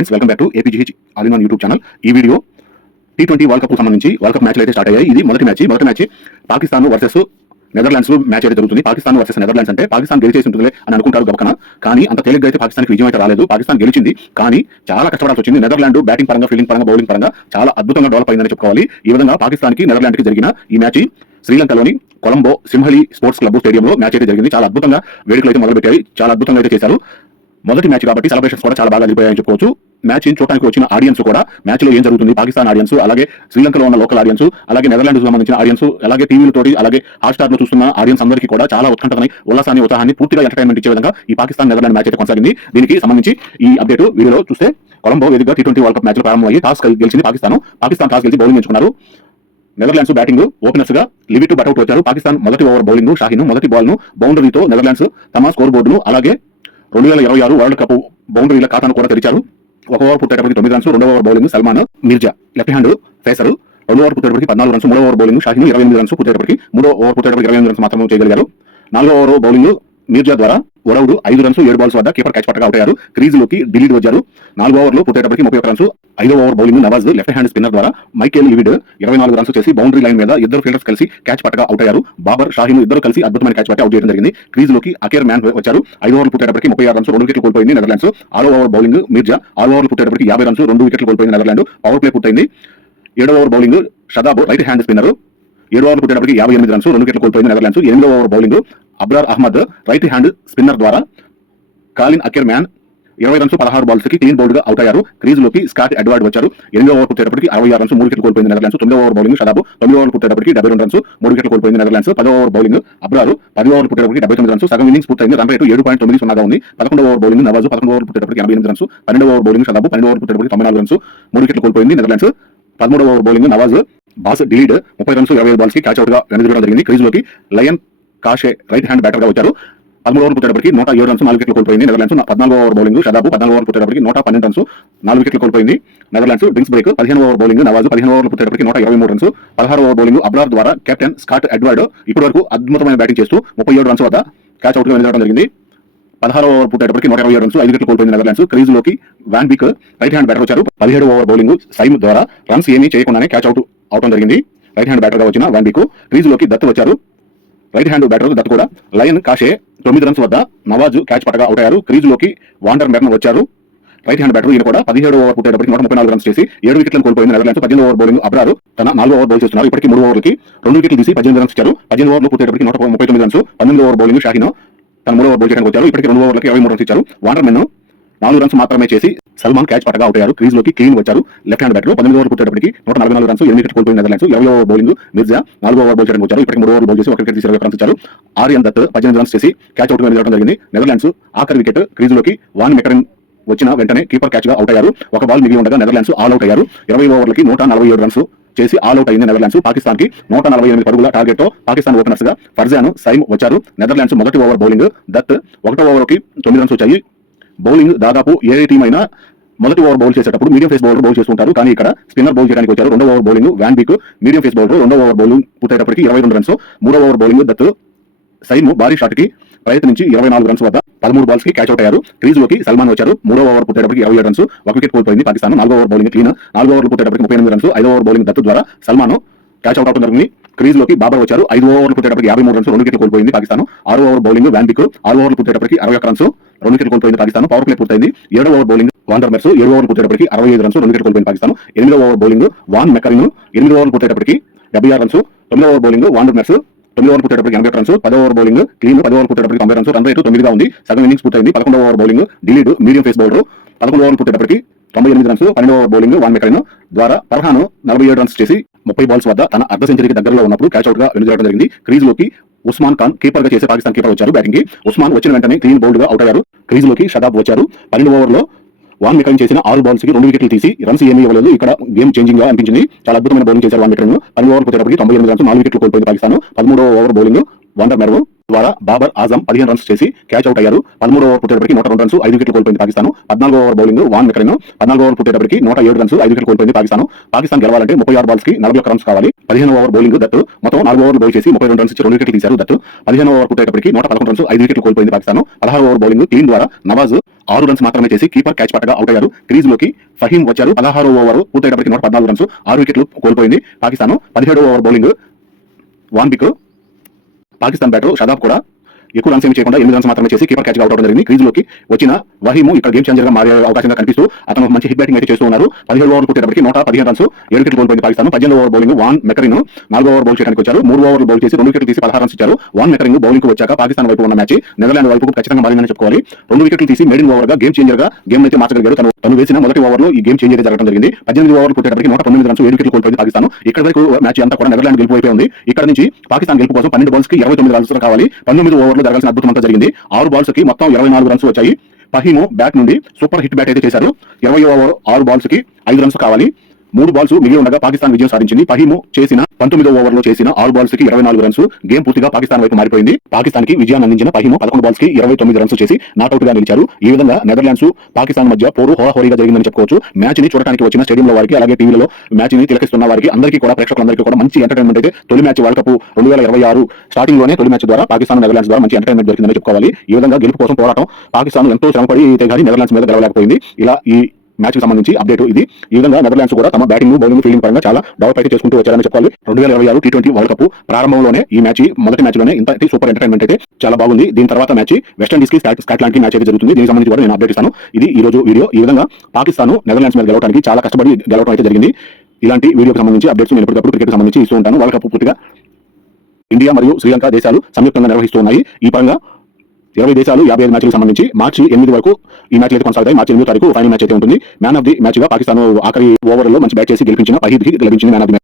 Friends welcome back to APGH all in YouTube channel ఈ video T twenty world cup సంబంధించి world cup మ్యాచ్లు అయితే start అయ్యాయి. ఇది మొదటి మ్యాచ్ మొదటి match Pakistan versus Netherlands match అయితే జరుగుతుంది. పాకిస్తాన్ వర్సెస్ నెదర్లాండ్స్ అంటే పాకిస్తాన్ గెలిచేసి ఉంటుంది అని అనుకుంటారు గబకన. కానీ అంత తేలిగ్గా అయితే పాకిస్తాన్కి విజయం అయితే రాలేదు. పాకిస్తాన్ గెలిచింది. కానీ చాలా కష్టపడాల్సి వచ్చింది. నెదర్లాండ్ బ్యాటింగ్ పరంగా ఫీల్డింగ్ పరంగా బౌలింగ్ పరంగా చాలా అద్భుతంగా డెవలప్ అయిందని చెప్పుకోవాలి. ఈ విధంగా పాకిస్తాన్కి నెదర్లాండ్కి జరిగిన ఈ మ్యాచ్ శ్రీలంకలోని కొలంబో సింహలి స్పోర్ట్స్ క్లబ్ స్టేడియంలో మ్యాచ్ అయితే జరిగింది. చాలా అద్భుతంగా వేడుకలు అయితే మొదలుపెట్టాయి. చాలా అద్భుతంగా అయితే చేశారు. మొదటి మ్యాచ్ కాబట్టి సెలబ్రేషన్స్ కూడా చాలా బాగా జరిగిపోయాయని చెప్పుకోవచ్చు. మ్యాచ్ చూడడానికి వచ్చిన ఆడియన్స్ కూడా మ్యాచ్లో ఏం జరుగుతుంది? పాకిస్తాన్ ఆడియన్స్ అలాగే శ్రీలంకలో ఉన్న లోకల్ ఆడియన్స్ అలాగే నెదర్లాండ్స్ సంబంధించిన ఆడియన్స్ అలాగే టీవీలతోటి అలాగే హాట్స్టార్ను లో చూస్తున్న ఆడియన్స్ అందరికీ కూడా చాలా ఉత్కంఠతని ఉల్లాసాన్ని ఉత్సాహాన్ని పూర్తిగా ఎంటర్టైన్మెంట్ ఇచ్చే విధంగా ఈ పాకిస్తాన్ నెదర్లాండ్ మ్యాచ్ అయితే కొనసాగింది. దీనికి సంబంధించి ఈ అప్డేట్ వీడియోలో చూస్తే కొలంబో వేదికగా T twenty world cup match ప్రారంభమయ్యి toss గెలిచింది పాకిస్తాన్. పాకిస్తాన్ టాస్ గెలిచి బౌలింగ్ ఎంచుకున్నారు. నెదర్లాండ్స్ బ్యాటింగ్ ఓపెనర్స్గా లివిట్ బట్అవుట్ వచ్చారు. పాకిస్తాన్ మొదటి ఓవర్ బౌలింగ్ షాహిన్ మొదటి బాల్ను బౌండరీతో నెదర్లాండ్స్ తమ స్కోర్ బోర్డును అలాగే రెండు వేల ఇరవై ఆరు వరల్డ్ కప్ బౌండరీల ఖాతాను కూడా తెరిచారు. ఒక ఓవర్ పుట్టేటప్పటికి తొమ్మిది రన్స్ రెండో over bowling Salman Mirza left hand pacer రెండో ఓవర్ పుట్టేటప్పటికి పద్నాలుగు రన్స్ మూడో ఓవర్ బౌలింగ్ షాహీన్ ఇరవై ఎనిమిది రన్స్ పుట్టేటప్పటికి మూడో ఓవర్ పుట్టేటప్పటికి ఇరవై ఎనిమిది రన్స్ మాత్రమే చేయగలిగారు. నాలుగో ఓవర్ బౌలింగ్ మీర్జా ద్వారా వరవుడు ఐదు రన్స్ ఏడు బాల్స్ వద్ద కీపర్ క్యాచ్ పట్టగా అవుట్ అయ్యారు. క్రీజ్లోకి డిలీట్ వచ్చారు. నాలుగు ఓవర్లో పుట్టేటప్పటికి ముప్పై ఒక రన్స్ ఐదో over bowling Nawaz left hand spinner ద్వారా మైకేల్ లివిడ్ ఇరవై నాలుగు రన్స్ చేసి బౌండరీ లైన్ మీద ఇద్దరు ఫీల్డర్స్ కలిసి క్యాచ్ పట్టగా అవుట్ అయ్యారు. బాబర్ షాహీన్ ఇద్దరు కలిసి అద్భుతమైన క్యాచ్ పట్టి అవుట్ చేయడం జరిగింది. క్రీజ్లోకి అకేర్ మ్యాన్ వచ్చారు. ఐదు ఓవర్లు పుట్టేటప్పటికి ముప్పై ఆరు రన్స్ రెండు వికెట్లు కోల్పోయింది నెదర్లాండ్స్ ఆరో ఓవర్ బౌలింగ్ మీర్జా ఆరు ఓవర్లు పుట్టేటప్పటికి యాభై రన్స్ రెండు వికెట్లు కోల్పోయింది నెదర్లాండ్ పవర్ ప్లే పూర్తయింది. ఏడో over bowling Shadab right hand spinner ఏడు ఓవర్ పుట్టేటప్పటికి యాభై ఎనిమిది రన్స్ రెండు వికెట్లు కోల్పోయింది నెదర్లాండ్స్ ఎనిమిదో over bowling Abrar Ahmed right hand spinner ద్వారా కాలిన్ అకెర్ మ్యాన్ ఇరవై రన్స్ పదహారు బాల్స్కి క్లీన్ బౌల్డ్గా అవుట్ అయ్యారు. క్రీజ్లోకి స్కాట్ అడ్వార్డ్ వచ్చారు. ఎనిమిదో ఓవర్ పుట్టేటప్పటికి అరవై ఆరు రన్స్ మూడు వికెట్లు కోల్పోయింది నెదర్లాండ్స్. తొమ్మిదో ఓవర్ బౌలింగ్ షదాబు. తొమ్మిది ఓవర్ పుట్టేటప్పటికి డెబ్బై రెండు రన్స్ మూడు వికెట్లు కోల్పోయింది నెదర్లాండ్స్. పదో ఓవర్ బౌలింగ్ అబ్రారు. పది ఓవర్ పుట్టేటప్పటికి డెబ్బై తొమ్మిది రన్స్ సగం ఇన్నింగ్స్ పూర్తయింది. రన్ రేటు ఏడు పాయింట్ తొమ్మిది సున్నాగా ఉంది. పదకొండు ఓవర్ బౌలింగ్ నవాజు. పదకొండు ఓవర్ పుట్టేటప్పటికి ఎనభై ఎనిమిది రన్స్ పన్నెండు ఓవర్ బౌలింగ్ షదాబు. పన్నెండు ఓవర్ పుట్టేటప్పటికి తొంభై నాలుగు రన్స్ మూడు వికెట్లు కోల్పోయింది నెదర్లాండ్స్. పదమూడవ over bowling Nawaz. Bas de Leede ముప్పై రన్స్ ఇరవై బాల్స్కి క్యాచ్ అవుట్గా వెనుదిరగడం జరిగింది. క్రీజ్లోకి లయన్ కాషే రైట్ హ్యాండ్ బ్యాటర్గా వచ్చారు పదమూడు ఓవర్ పుట్టేటప్పటికి నూట ఏడు రన్స్ నాలుగు వికెట్లు కోల్పోయింది. నెదర్లాండ్స్ పద్నాలుగు ఓవర్ బౌలింగ్ షదాబు పద్నాలుగు ఓవర్ పుట్టేటప్పటికి నూట పన్నెండు రన్స్ నాలుగు వికెట్లు కోల్పోయింది. నెదర్లాండ్స్ డ్రింక్స్ బ్రేక్ పదిహేను ఓవర్ బౌలింగ్ నవాజ్ పదిహేను ఓవర్లు పుట్టేటప్పటికి నూట ఇరవై మూడు రన్స్ పదహారు ఓవర్ బౌలింగ్ అబ్రార్ ద్వారా కెప్టెన్ స్కాట్ ఎడ్వర్డ్ ఇప్పటి వరకు అద్భుతమైన బ్యాటింగ్ చేస్తూ ముప్పై ఏడు రన్స్ వద్ద క్యాచ్ అవుట్గా జరిగింది. పదహారు ఓవర్ పుట్టేటప్పటికి నూట ఇరవై ఏడు రన్స్ ఐదు వికెట్లు కోల్పోయింది Netherlands. క్రీజ్లోకి van Beek right hand batter వచ్చారు పదిహేడు ఓవర్ బౌలింగ్ సైమ్ ద్వారా రన్స్ ఏమీ చేయకుండానే క్యాచ్ అవుట్ అవడం జరిగింది. రైట్ హ్యాండ్ బ్యాటర్గా వచ్చిన వ్యాన్ బిక్ క్రీజ్లోకి దత్ వచ్చారు రైట్ హ్యాండ్ బ్యాటర్ దత్ కూడా లయన్ కాషే తొమ్మిది రన్స్ వద్ద నవాజ్ క్యాచ్ పట్టగా అవుట్ అయ్యారు. క్రీజ్లోకి వాండర్ మెర్న్ వచ్చారు. రైట్ హ్యాండ్ బ్యాటర్ ఈయన కూడా పదిహేడు ఓవర్ పుట్టేటప్పటికి నూట ముప్పై నాలుగు రన్స్ చేసి ఏడు వికెట్లను కోల్పోయింది నెదర్లాండ్స్. పద్దెనిమిది ఓవర్ బౌలింగ్ అబ్రారు. తన నాలుగు ఓవర్ బౌల్ చేస్తున్నారు. ఇప్పటికి మూడు ఓవర్లకి రెండు వికెట్లు తీసి పద్దెనిమిది రన్స్ ఇచ్చారు. పద్దెనిమిది ఓవర్లు పుట్టేటప్పటికి నూట ముప్పై తొమ్మిది రన్స్ పంతొమ్మిది ఓవర్ బౌలింగ్ షాహిన్ తన మూడు ఓవర్ బౌల్ చేయడానికి వచ్చారు. ఇప్పటికి రెండు ఓవర్లకి ఇరవై మూడు రన్స్ ఇచ్చారు. వాండర్ మెన్ నాలుగు రన్స్ మాత్రమే చేసి సల్మాన్ క్యాచ్ పట్టగా అవుట్ అయ్యారు. క్రీజ్లోకి క్లీన్ వచ్చారు. లెఫ్ట్ హ్యాండ్ బ్యాటర్ పంతొమ్మిది ఓవర్ పుట్టేటప్పటికి నూట నలభై నాలుగు రన్స్ ఎనిమిది కోల్పోయిన నెదర్లాండ్స్ ఇరవై ఓవర్ బౌలింగ్ మిర్జా నాలుగు ఓవర్ బౌల్ చేయడానికి వచ్చారు. ఇప్పటికి మూడు ఓవర్ బౌల్ చేసి ఒక వికెట్ తీసి రన్స్ ఇచ్చారు ఆర్యన్ దత్ పద్దెనిమిది రన్స్ చేసి క్యాచ్ అవుట్ వెళ్ళడం జరిగింది. నెదర్లాండ్స్ ఆఖరి వికెట్ క్రీజ్లోకి వాన్ మెకరన్ వచ్చిన వెంటనే కీపర్ క్యాచ్గా అవుట్ అయ్యారు. ఒక బాల్ మిగిలి ఉండగా నెదర్లాండ్స్ ఆల్ అవుట్ అయ్యారు. ఇరవై ఓవర్లకి నూట నలభై ఏడు రన్స్ చేసి ఆల్ అవుట్ అయింది నెదర్లాండ్స్. పాకిస్తాన్కి నూట నలభై ఎనిమిది పరుగుల టార్గెట్తో పాకిస్తాన్ ఓపెనర్స్గా ఫర్జాన్ సైమ్ వచ్చారు. నెదర్లాండ్స్ మొదటి ఓవర్ బౌలింగ్ దత్ ఒకటో ఓవర్కి తొమ్మిది రన్స్ వచ్చాయి. బౌలింగ్ దాదాపు ఏ టీమ్ అయినా మొదటి ఓవర్ బౌల్ చేసేటప్పుడు మీడియం ఫేస్ బౌలర్ బౌల్ చేస్తుంటారు. కానీ ఇక్కడ స్పిన్నర్ బౌల్ చేయడానికి వచ్చారు. రెండో over bowling van Beek medium pace bowler రెండో ఓవర్ బౌలింగ్ పూర్తయ్యేటప్పటికి ఇరవై రెండు రన్స్ మూడో ఓవర్ బౌలింగ్ దత్ సైన్ భారీ షాట్కి ప్రయత్నించి ఇరవై నాలుగు రన్స్ వద్ద పదమూడు బాల్స్కి క్యాచ్ అవుట్ అయ్యారు. క్రీజ్లోకి సల్మాన్ వచ్చారు. మూడో ఓవర్ పుట్టేటప్పటికి ఇరవై ఏడు రన్స్ ఒక వికెట్ కోల్పోయింది. పాకిస్తాన్ నాలుగో ఓవర్ బౌలింగ్ క్లీన్. నాలుగో ఓవర్ పుట్టేటప్పటికి ముప్పై ఎనిమిది రన్స్ ఐదో ఓవర్ బౌలింగ్ దత్తు ద్వారా సల్మాన్ క్యాచ్ అవుట్ అవడం క్రీజ్లోకి బాబర్ వచ్చారు. ఐదు ఓవర్లు పుట్టేటప్పటికి యాభై మూడు రన్స్ రెండు వికెట్లు కోల్పోయింది పాకిస్తాన్. ఆరు ఓవర్ బౌలింగ్ వ్యాన్ బిక్ ఆరు ఓవర్లు పుట్టేటప్పటికి అరవై ఒక్క రన్స్ రెండు వికెట్లు కోల్పోయింది పాకిస్తాన్. పవర్ ప్లే పూర్తయింది. ఏడో ఓవర్ బౌలింగ్ వాండర్ మెర్స్ ఏడు ఓవర్లు పుట్టేటప్పటికి అరవై ఐదు రన్స్ రెండు వికెట్లు కోల్పోయింది పాకిస్తాన్. ఎనిమిదో ఓవర్ బౌలింగ్ వాన్ మెకరిన్ ఎనిమిది ఓవర్లు పుట్టేటప్పటికి డెబ్బై ఆరు రన్స్ తొమ్మిదో over bowling van der Merwe తొమ్మిది ఓవర్ పుట్టేటప్పటికి ఎనభై రన్స్ పదో ఓవర్ బౌలింగ్ క్లీన్ పదో ఓవర్ పుట్టేటప్పటికి తొంభై రన్స్ రన్ రేటు తొమ్మిదిగా ఉంది. సగం ఇన్నింగ్స్ పూర్తయింది. పదకొండో over bowling de Leede medium pace bowler పదకొండు ఓవర్లు పుట్టేటప్పటికి తొంభై ఎనిమిది రన్స్ పన్నెండవ బౌలింగ్ వన్ మెకరిన్ ద్వారా పర్హాను నలభై ఏడు రన్స్ చేసి ముప్పై బాల్స్ వద్ద తన అర్ధ సెంచరీకి దగ్గరలో ఉన్నప్పుడు క్యాచ్ అవుట్గా వెనుజరగడం జరిగింది. క్రీజ్లోకి ఉస్మాన్ ఖాన్ కీపర్గా చేసే పాకిస్తాన్ కీపర్ వచ్చారు బ్యాటింగ్కి. ఉస్మాన్ వచ్చిన వెంటనే క్లీన్ బౌల్డ్గా అవుట్ అయ్యారు. క్రీజ్లోకి షదాబ్ వచ్చారు. పన్నెండు ఓవర్లో వాన్ మెకరన్ చేసిన ఆరు బాల్స్కి రెండు వికెట్లు తీసి రన్స్ ఏమీ ఇవ్వలేదు. ఇక్కడ గేమ్ చేంజింగ్గా అనిపించింది. చాలా అద్భుతమైన బౌలింగ్ చేశారు వాన్ మెకరన్ పన్నెండు ఓవర్ వచ్చేటప్పటికి తొంభై ఎనిమిది రన్స్ నాలుగు వికెట్లు కోల్పోయింది పాకిస్తాన్. పదమూడో ఓవర్ బౌలింగ్ వండర్ మెరవు ద్వారా బాబర్ ఆజం పదిహేను రన్స్ చేసి క్యాచ్ అవుట్ అయ్యారు. పదమూడు ఓవర్ పుట్టేటప్పటికి నూట రెండు రన్స్ ఐదు వికెట్లు కోల్పోయింది పాకిస్తాన్. పద్నాలుగు ఓవర్ బౌలింగ్ వాన్ మెకరెన్ పద్నాలుగు ఓవర్ పుట్టేటప్పటికి నూట ఏడు రన్స్ ఐదు వికెట్లు కోల్పోయింది పాకిస్తాన్. పాకిస్తాన్ గెలవాలంటే ముప్పై ఆరు బాల్స్కి నలభై రన్స్ కావాలి. పదిహేను ఓవర్ బౌలింగ్ దత్తు మొత్తం నాలుగు ఓవర్లు బౌల్ చేసి ముప్పై రెండు రన్స్ ఇచ్చి రెండు వికెట్లు తీశారు దత్తు. పదిహేను ఓవర్ పుట్టేటప్పటికి నూట పదకొండు రన్స్ ఐదు వికెట్లు కోల్పోయింది పాకిస్తాన్. పదహారు ఓవర్ బౌలింగ్ క్లీన్ ద్వారా నవాజ్ ఆరు రన్స్ మాత్రమే చేసి కీపర్ క్యాచ్ పట్టగా అవుట్ అయ్యారు. క్రీజ్లోకి ఫహీం వచ్చారు. పదహారు ఓవర్ పూర్తయ్యేటప్పటికి నూట పద్నాలుగు రన్స్ ఆరు వికెట్లు కోల్పోయింది పాకిస్తాన్. పదిహేడు over bowling van Beek Pakistan batter Shadab కూడా ఎక్కువ రన్స్ ఏమి చేయకుండా ఎనిమిది రన్స్ మాత్రమే చేసి కీపర్ క్యాచ్ అవుట్ అవడం జరిగింది. క్రీజ్లోకి వచ్చిన వహీము ఇక్కడ గేమ్ చేంజర్గా మారే అవకాశంగా కనిపిస్తూ అతను మంచి హిట్ బ్యాటింగ్ అయితే చేస్తూ ఉన్నారు. పదిహేడు ఓవర్ పుట్టేటప్పటికి నూట పదిహేను రన్స్ ఏడు వికెట్లు కోల్పోయింది పాకిస్తాన్ పద్దెనిమిది ఓవర్ బౌలింగ్ వాన్ మెకరింగ్ నాలుగో ఓవర్ బౌల్ చేయడానికి వచ్చారు. మూడు ఓవర్లు బౌల్ చేసి రెండు వికెట్లు తీసి పదహారు రన్స్ ఇచ్చారు. వాన్ మెకరింగ్ బౌలింగ్ వచ్చాక పాకిస్తాన్ వైపు ఉన్న మ్యాచ్ నెదర్లాండ్ వైపు ఖచ్చితంగా మారిందని చెప్పుకోవాలి. రెండు వికెట్లు తీసి మేడిన్ ఓవర్గా గేమ్ చేంజర్గా గేమ్ అయితే మార్చగలిగారు. తను తను వేసిన మొదటి ఓవర్లో ఈ గేమ్ చేంజ్ అయితే జరగడం జరిగింది. పద్దెనిమిది ఓవర్లు పుట్టేటప్పటికి నూట పంతొమ్మిది రన్స్ ఏడు వికెట్లు కోల్పోయింది పాకిస్తాన్. ఇక్కడ వరకు మ్యాచ్ అంతా కూడా నెదర్లాండ్ గెలిపోయి ఉంది. ఇక్కడ నుంచి పాకిస్తాన్ గెలుపు కోసం పన్నెండు బాల్స్కి ఇరవై తొమ్మిది రన్స్ కావాలి. పంతొమ్మిది ఓవర్లు జరగాల్సిన అద్భుతం అంతా జరిగింది. ఆరు బాల్స్కి మొత్తం ఇరవై నాలుగు రన్స్ వచ్చాయి. పహీము బ్యాట్ నుండి సూపర్ హిట్ బ్యాట్ అయితే చేశారు. ఇరవై ఓవర్ ఆరు బాల్స్కి ఐదు రన్స్ కావాలి. మూడు బాల్స్ మిగిలి ఉండగా పాకిస్తాన్ విజయం సాధించింది. పహీము చేసిన పంతొమ్మిదో ఓవర్లో చేసిన ఆరు బాల్స్కి ఇరవై నాలుగు రన్స్. గేమ్ పూర్తిగా పాకిస్తాన్ వైపు మారిపోయింది. పాకిస్తాన్కి విజయాన్ని అందించిన పహీము పదకొండు బాల్స్కి ఇరవై తొమ్మిది రన్స్ చేసి నాట్అవుట్గా నిలిచారు. ఈ విధంగా నెదర్లాండ్స్ పాకిస్తాన్ మధ్య పోరు హోరాహోరీగా జరిగిందని చెప్పుకోవచ్చు. మ్యాచ్ని చూడడానికి వచ్చిన స్టేడియంలో వారికి అలాగే టీవీలో మ్యాచ్ని తిలకిస్తున్న వారికి అందరికీ కూడా ప్రేక్షకులందరికీ కూడా మంచి ఎంటర్టైన్మెంట్ అయితే తొలి మ్యాచ్ వరల్డ్ కప్ రెండు వేల ఇరవై ఆరు స్టార్టింగ్లోనే తొలి మ్యాచ్ ద్వారా పాకిస్తాన్ నెదర్లాండ్స్ ద్వారా మంచి ఎంటర్టైన్మెంట్ దొరికిందని చెప్పుకోవాలి. ఈ విధంగా గెలుపు కోసం పోరాటం పాకిస్తాన్ ఎంతో శ్రమపడి అయితే కానీ నెదర్లాండ్స్ మీద గెలవలేకపోయింది. ఇలా ఈ మ్యాచ్కి సంబంధించి అప్డేట్ ఇది. ఈ విధంగా నెదర్లాండ్స్ కూడా తమ బ్యాటింగ్ బౌలింగ్ ఫీల్డింగ్ పరంగా చాలా డెవలప్ అయితే చేసుకుంటూ వచ్చారని చెప్పాలి. రెండు వేల ఇరవై ఆరు టీ ట్వంటీ వరల్డ్ కప్ ప్రారంభంలోనే ఈ మ్యాచ్ మొదటి మ్యాచ్లోనే ఇంత సూపర్ ఎంటర్టైన్మెంట్ అయితే చాలా బాగుంది. దీని తర్వాత మ్యాచ్ వెస్టిండీస్కి స్కాట్- స్కాట్లాండ్కి మ్యాచ్ అయితే జరుగుతుంది. దీనికి సంబంధించి కూడా నేను అప్డేట్ ఇస్తాను. ఇది ఈ రోజు వీడియో ఈ విధంగా పాకిస్తాన్ నెదర్లాండ్స్ మీద గెలవడానికి చాలా కష్టపడి గెలవడం అయితే జరిగింది. ఇలాంటి వీడియోకి సంబంధించి అప్డేట్స్ నేను ఎప్పటికప్పుడు క్రికెట్ సంబంధించి ఇస్తూ ఉంటాను. వరల్డ్ కప్ పూర్తిగా ఇండియా మరియు శ్రీలంక దేశాలు సంయుక్తంగా నిర్వహిస్తున్నాయి ఈ పరంగా ఇరవై దేశాలు యాభై ఐదు మ్యాచ్లకు సంబంధించి మార్చి ఎనిమిది వరకు ఈ మ్యాచ్ అయితే కొనసాగుతాయి? మార్చి ఎనిమిది తారీఖు ఫైనల్ మ్యాచ్ అయితే ఉంటుంది. మ్యాన్ ఆఫ్ ది మ్యాచ్గా పాకిస్తాన్ ఆఖరి ఓవర్లో మంచి బ్యాట్ చేసి గెలిపించిన పహీద్కి లభించింది మ్యాన్ ఆఫ్ ది